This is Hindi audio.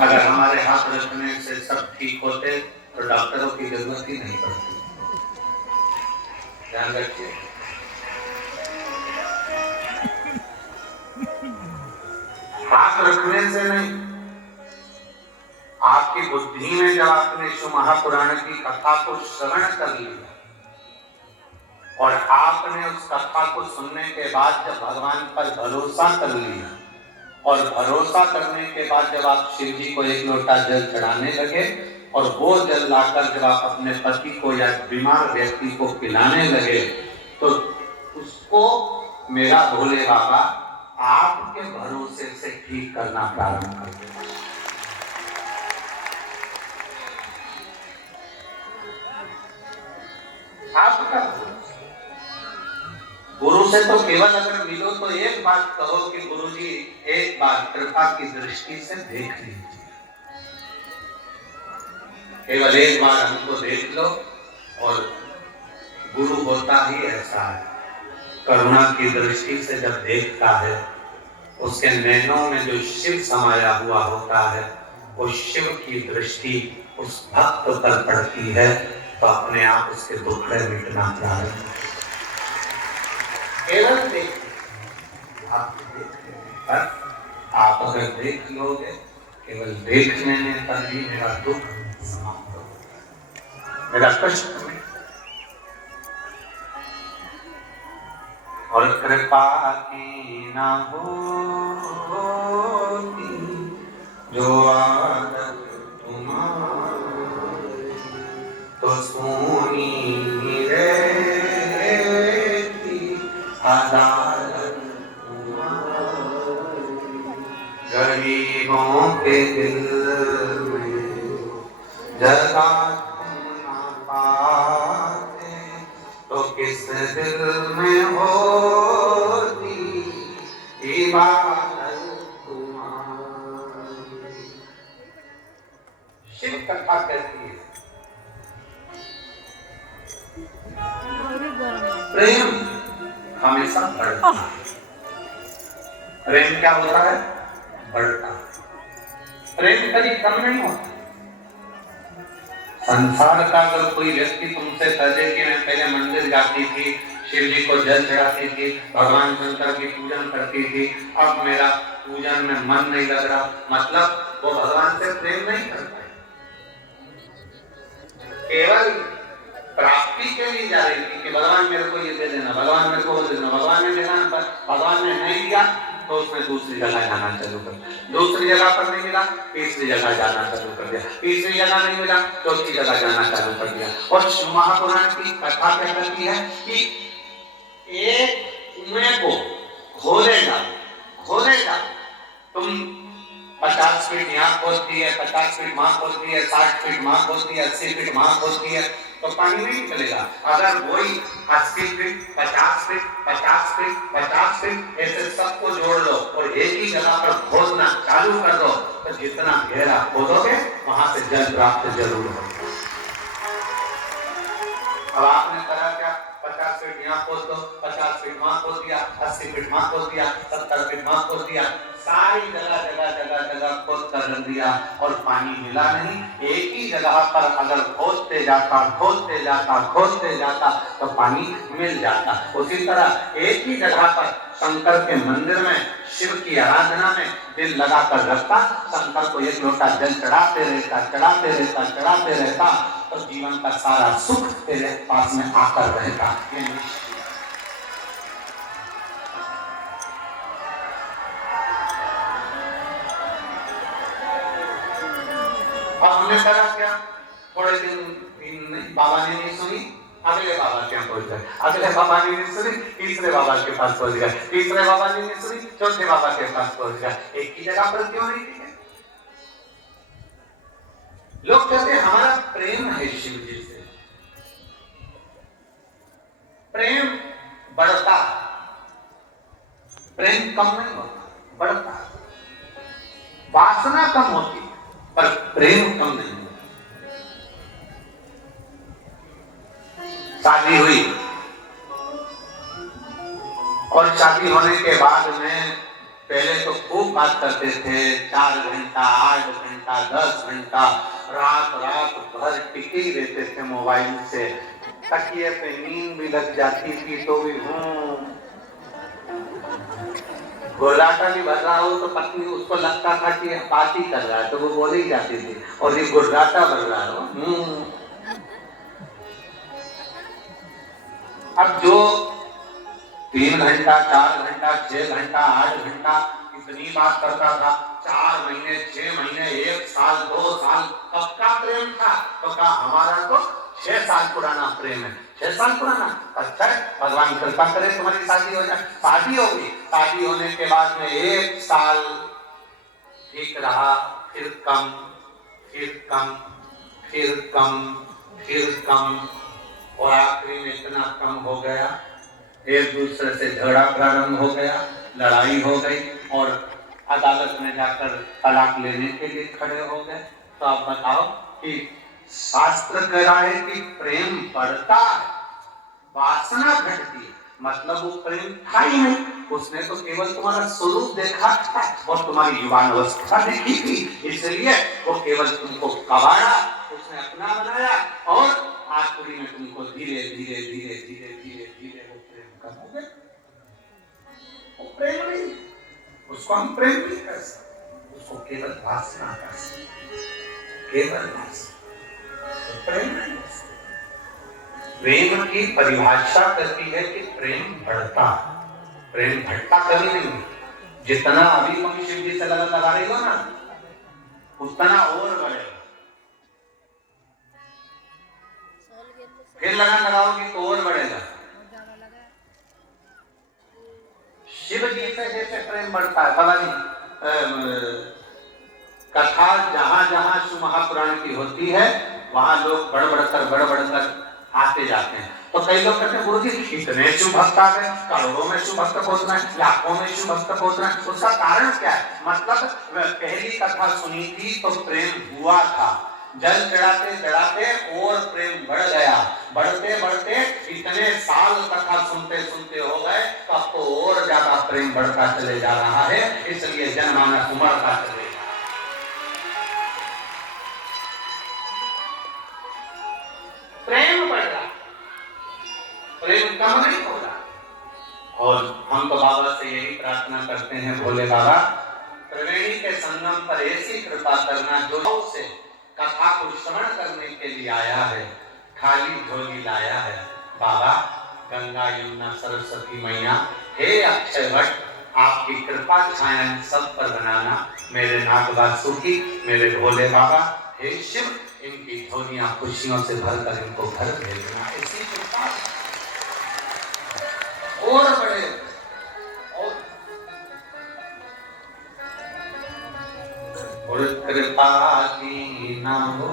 अगर हमारे हाथ रखने से सब ठीक होते तो डॉक्टरों की जरूरत ही नहीं पड़ती। ध्यान रखिए, हाथ रखने से नहीं, आपकी बुद्धि में जब आपने शिव महापुराण की कथा को श्रवण कर लिया और आपने उस कथा को सुनने के बाद जब भगवान पर भरोसा कर लिया और भरोसा करने के बाद जब आप शिव जी को एक लोटा जल चढ़ाने लगे और वो जल लाकर जब आप अपने पति को या बीमार व्यक्ति को पिलाने लगे तो उसको मेरा भोले बाबा आपके भरोसे से ठीक करना प्रारंभ कर दिया। आपका गुरु से तो केवल अगर मिलो तो एक बात कहो कि गुरुजी एक बार कृपा की दृष्टि से देख लीजिए, केवल एक बार हमको देख लो। और गुरु होता ही ऐसा है, करुणा की दृष्टि से जब देखता है उसके नैनों में जो शिव समाया हुआ होता है वो शिव की दृष्टि उस भक्त पर पड़ती है तो अपने आप उसके दुखड़े मिटना प्रारंभ। केवल देख, आप अगर देख लोगे, केवल देखने में पर भी मेरा दुख समाप्त हो, मेरा कष्ट में। और कृपा की ना होती जो आदत तुम्हारी तो सुनी रहती अदालत तुम्हारी, गरीबों के दिल में जगह तुम ना पाते तो किस दिल में होती इबादत तुम्हारी। शिव कथा कहती है प्रेम हमेशा बढ़ता है। प्रेम क्या होता है? बढ़ता है। प्रेम कभी कम नहीं होता। संसार का अगर कोई व्यक्ति तुमसे कहे कि मैं पहले मंदिर जाती थी, शिव जी को जल चढ़ाती थी, भगवान शंकर की पूजन करती थी, अब मेरा पूजन में मन नहीं लग रहा, मतलब वो भगवान से प्रेम नहीं करता है, केवल प्राप्ति के लिए जा रही थी कि भगवान मेरे को ये दे देना, भगवान मेरे को वो दे देना। भगवान ने देना, भगवान ने नहीं दिया तो उसने दूसरी जगह जाना चालू कर दिया, दूसरी जगह पर नहीं मिला तीसरी जगह जाना चालू कर दिया, तीसरी जगह नहीं मिला चौथी जगह जाना चालू कर दिया। और शिव महापुराण की कथा क्या करती है कि एक कुएं को खोदेगा तुम 50 फीट यहाँ खोदती है, 50 फीट वहां खोदती है, 60 फीट वहां खोदती है, 80 फीट वहां खोदती है तो पानी नहीं निकलेगा। अगर वही 80 फीट 50 फीट 50 फीट 50 फीट ऐसे सबको जोड़ लो और एक ही जगह पर खोदना चालू कर दो तो जितना गहरा खोदोगे वहां से जल प्राप्त जरूर होगा। अब आपने करा क्या? 50 फीट यहाँ खोद दो, 50 फीट वहां खोद दिया, 80 फीट वहां खोद दिया, 70 फीट वहां खोद दिया, सारी जगह खोद कर रख दिया और पानी मिला नहीं। एक ही जगह पर अगर खोदते जाता तो पानी मिल जाता। उसी तरह एक ही जगह पर शंकर के मंदिर में शिव की आराधना में दिल लगाकर रखता, शंकर को एक लोटा जल चढ़ाते रहता तो जीवन का सारा सुख तेरे पास में आकर रहता। हमने करा क्या? थोड़े दिन बाबा ने नहीं सुनी, अगले बाबा के यहाँ पहुंच गए, अगले बाबा ने नहीं सुनी, तीसरे बाबा के पास पहुंच गए, तीसरे बाबा ने नहीं सुनी, चौथे बाबा के पास पहुंच गए। एक ही जगह पर क्यों नहीं थे? लोग कहते हैं हमारा प्रेम है शिव जी से, प्रेम बढ़ता, प्रेम कम नहीं होता, बढ़ता। वासना कम होती है पर प्रेम कम नहीं होता। शादी हुई और शादी होने के बाद में पहले तो खूब बात करते थे, 4 घंटा 8 घंटा 10 घंटा रात रात भर टिके ही रहते थे मोबाइल से। तकिए पे नींद भी लग जाती थी तो भी गुर्राटा भी भर रहा हो तो पत्नी उसको लगता था कि बात ही कर रहा है तो वो बोल ही जाती थी, और ये गुर्राटा भर रहा हो। अब जो 3 घंटा 4 घंटा 6 घंटा 8 घंटा इतनी बात करता था, 4 महीने 6 महीने 1 साल 2 साल कब का प्रेम था, तो कहा हमारा तो 6 साल पुराना प्रेम है। 6 साल पुराना, अच्छा है, भगवान कृपा करे तुम्हारी शादी हो जाए। शादी होगी, शादी होने के बाद में 1 साल ठीक रहा, फिर कम फिर कम फिर कम फिर कम, और आखिरी में इतना कम हो गया, एक दूसरे से झगड़ा प्रारंभ हो गया, लड़ाई हो गई और अदालत में जाकर तलाक लेने के लिए खड़े हो गए। तो आप बताओ कि शास्त्र कह रहा है कि प्रेम बढ़ता है, वासना घटती है, मतलब वो प्रेम था ही नहीं, उसने तो केवल तुम्हारा स्वरूप देखा था और तुम्हारी युवान अवस्था देखी थी, इसलिए वो केवल तुमको कबाड़ा, उसने अपना बनाया और आखिरी में तुमको धीरे धीरे धीरे धीरे धीरे धीरे वो प्रेम कम हो गया। वो प्रेम नहीं, उसको हम प्रेम नहीं कर सकते, उसको केवल वासना कर सकते, केवल वासना, प्रेम नहीं हो सकता। प्रेम की परिभाषा करती है कि प्रेम बढ़ता, प्रेम घटता कभी नहीं। जितना अभी तुम शिव जी से लगन लगा रही हो ना, उतना और बढ़ेगा। फिर लगन लगाओगी तो और बढ़ेगा। शिव जी से जैसे प्रेम बढ़ता है, पता नहीं कथा जहां जहां शिव महापुराण की होती है वहां लोग बढ़ बढ़कर आते जाते हैं। तो कई लोग कहते हैं गुरु जी इतने शिव भक्त आ गए, करोड़ों में शिव भक्त पहुंचना है, लाखों में शिव भक्त पहुंचना है, उसका कारण क्या है? मतलब पहली कथा सुनी थी तो प्रेम हुआ था, जल चढ़ाते चढ़ाते और प्रेम बढ़ गया, बढ़ते बढ़ते इतने साल कथा सुनते सुनते हो गए तो अब तो और ज्यादा प्रेम बढ़ता चले जा रहा है, इसलिए जनमानस उमड़ता चले जा रहा है। प्रेम बढ़ रहा, प्रेम कम नहीं हो रहा। और हम तो बाबा से यही प्रार्थना करते हैं, भोले बाबा त्रिवेणी के संगम पर ऐसी कृपा करना जो से कथा को श्रवण करने के लिए आया है, खाली झोली लाया है। बाबा गंगा यमुना सरस्वती मैया, हे अक्षय वट, आपकी कृपा छाया सब पर बनाना, मेरे नाग वासुकी, मेरे भोले बाबा, हे शिव, इनकी झोलियां खुशियों से भरकर इनको घर भेजना, इसी कृपा और बड़े और कृपा की ना हो